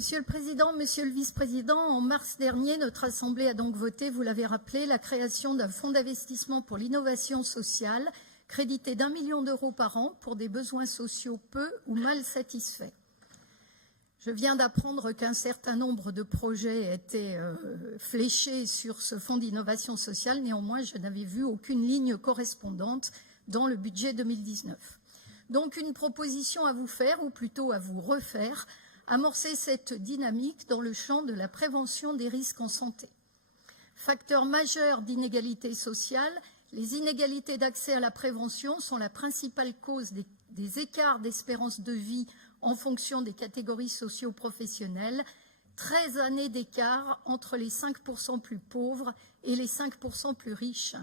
Monsieur le Président, Monsieur le Vice-président, en mars dernier, notre Assemblée a donc voté, vous l'avez rappelé, la création d'un fonds d'investissement pour l'innovation sociale, crédité d'1 million d'euros par an pour des besoins sociaux peu ou mal satisfaits. Je viens d'apprendre qu'un certain nombre de projets étaient fléchés sur ce fonds d'innovation sociale. Néanmoins, je n'avais vu aucune ligne correspondante dans le budget 2019. Donc une proposition à vous faire, ou plutôt à vous refaire, amorcer cette dynamique dans le champ de la prévention des risques en santé. Facteur majeur d'inégalité sociale, les inégalités d'accès à la prévention sont la principale cause des écarts d'espérance de vie en fonction des catégories socio-professionnelles, 13 années d'écart entre les 5% plus pauvres et les 5% plus riches.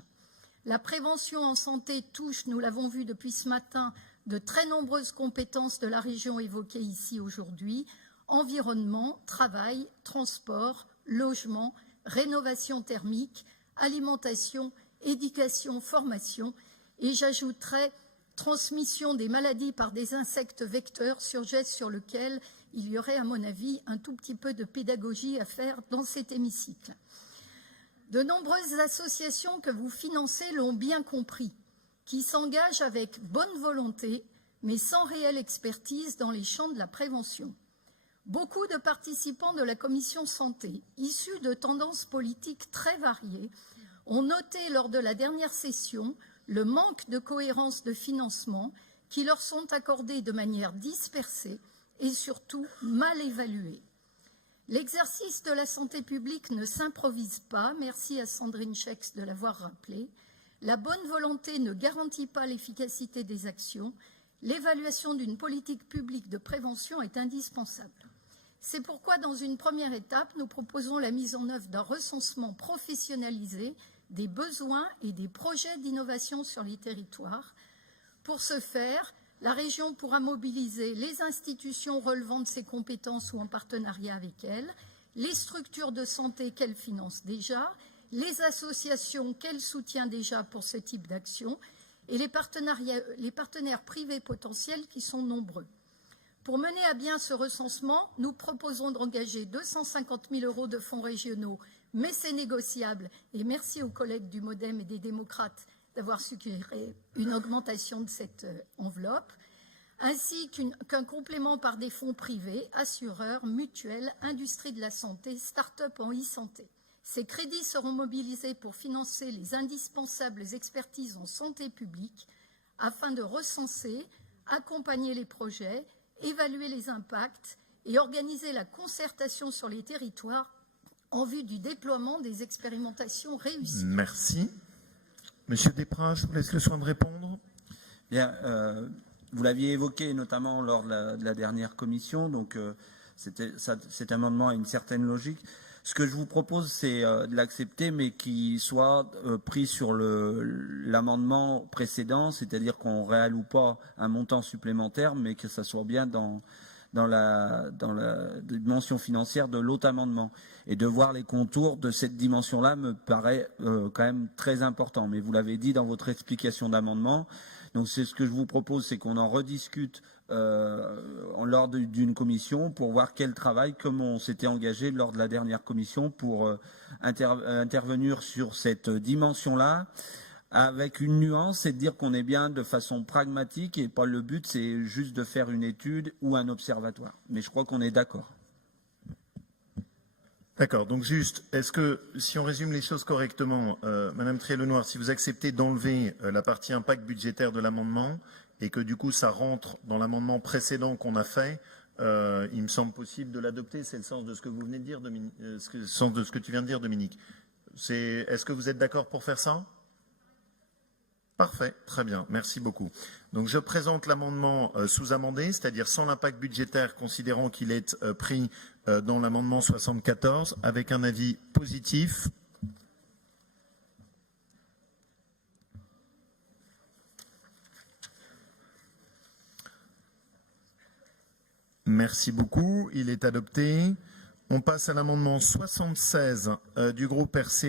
La prévention en santé touche, nous l'avons vu depuis ce matin, de très nombreuses compétences de la région évoquées ici aujourd'hui, environnement, travail, transport, logement, rénovation thermique, alimentation, éducation, formation, et j'ajouterai transmission des maladies par des insectes vecteurs, sujet sur lequel il y aurait, à mon avis, un tout petit peu de pédagogie à faire dans cet hémicycle. De nombreuses associations que vous financez l'ont bien compris, qui s'engagent avec bonne volonté, mais sans réelle expertise dans les champs de la prévention. Beaucoup de participants de la commission santé, issus de tendances politiques très variées, ont noté lors de la dernière session le manque de cohérence de financement qui leur sont accordés de manière dispersée et surtout mal évaluée. L'exercice de la santé publique ne s'improvise pas, merci à Sandrine Schex de l'avoir rappelé. La bonne volonté ne garantit pas l'efficacité des actions. L'évaluation d'une politique publique de prévention est indispensable. C'est pourquoi, dans une première étape, nous proposons la mise en œuvre d'un recensement professionnalisé des besoins et des projets d'innovation sur les territoires. Pour ce faire, la région pourra mobiliser les institutions relevant de ses compétences ou en partenariat avec elles, les structures de santé qu'elle finance déjà, les associations qu'elle soutient déjà pour ce type d'action et les partenaires privés potentiels qui sont nombreux. Pour mener à bien ce recensement, nous proposons d'engager 250 000 € de fonds régionaux, mais c'est négociable, et merci aux collègues du MoDem et des démocrates d'avoir suggéré une augmentation de cette enveloppe, ainsi qu'un complément par des fonds privés, assureurs, mutuelles, industrie de la santé, start-up en e-santé. Ces crédits seront mobilisés pour financer les indispensables expertises en santé publique afin de recenser, accompagner les projets, évaluer les impacts et organiser la concertation sur les territoires en vue du déploiement des expérimentations réussies. Merci. Monsieur Desprats, je vous laisse le soin de répondre. Bien, vous l'aviez évoqué notamment lors de la dernière commission, donc cet amendement a une certaine logique. Ce que je vous propose, c'est de l'accepter, mais qu'il soit pris sur l'amendement précédent, c'est-à-dire qu'on ne réalloue pas un montant supplémentaire, mais que ça soit bien dans la dimension financière de l'autre amendement. Et de voir les contours de cette dimension-là me paraît quand même très important. Mais vous l'avez dit dans votre explication d'amendement. Donc c'est ce que je vous propose, c'est qu'on en rediscute lors d'une commission pour voir quel travail, comme on s'était engagé lors de la dernière commission, pour intervenir sur cette dimension-là, avec une nuance, c'est de dire qu'on est bien de façon pragmatique et pas le but, c'est juste de faire une étude ou un observatoire. Mais je crois qu'on est d'accord. D'accord, donc juste, est-ce que, si on résume les choses correctement, Madame Trier-Lenoir, si vous acceptez d'enlever la partie impact budgétaire de l'amendement et que du coup ça rentre dans l'amendement précédent qu'on a fait, il me semble possible de l'adopter. C'est le sens de ce que vous venez de dire, Dominique, le sens de ce que tu viens de dire, Dominique. Est-ce que vous êtes d'accord pour faire ça ? Parfait, très bien, merci beaucoup. Donc je présente l'amendement sous-amendé, c'est-à-dire sans l'impact budgétaire, considérant qu'il est pris dans l'amendement 74, avec un avis positif. Merci beaucoup, il est adopté. On passe à l'amendement 76 du groupe RC.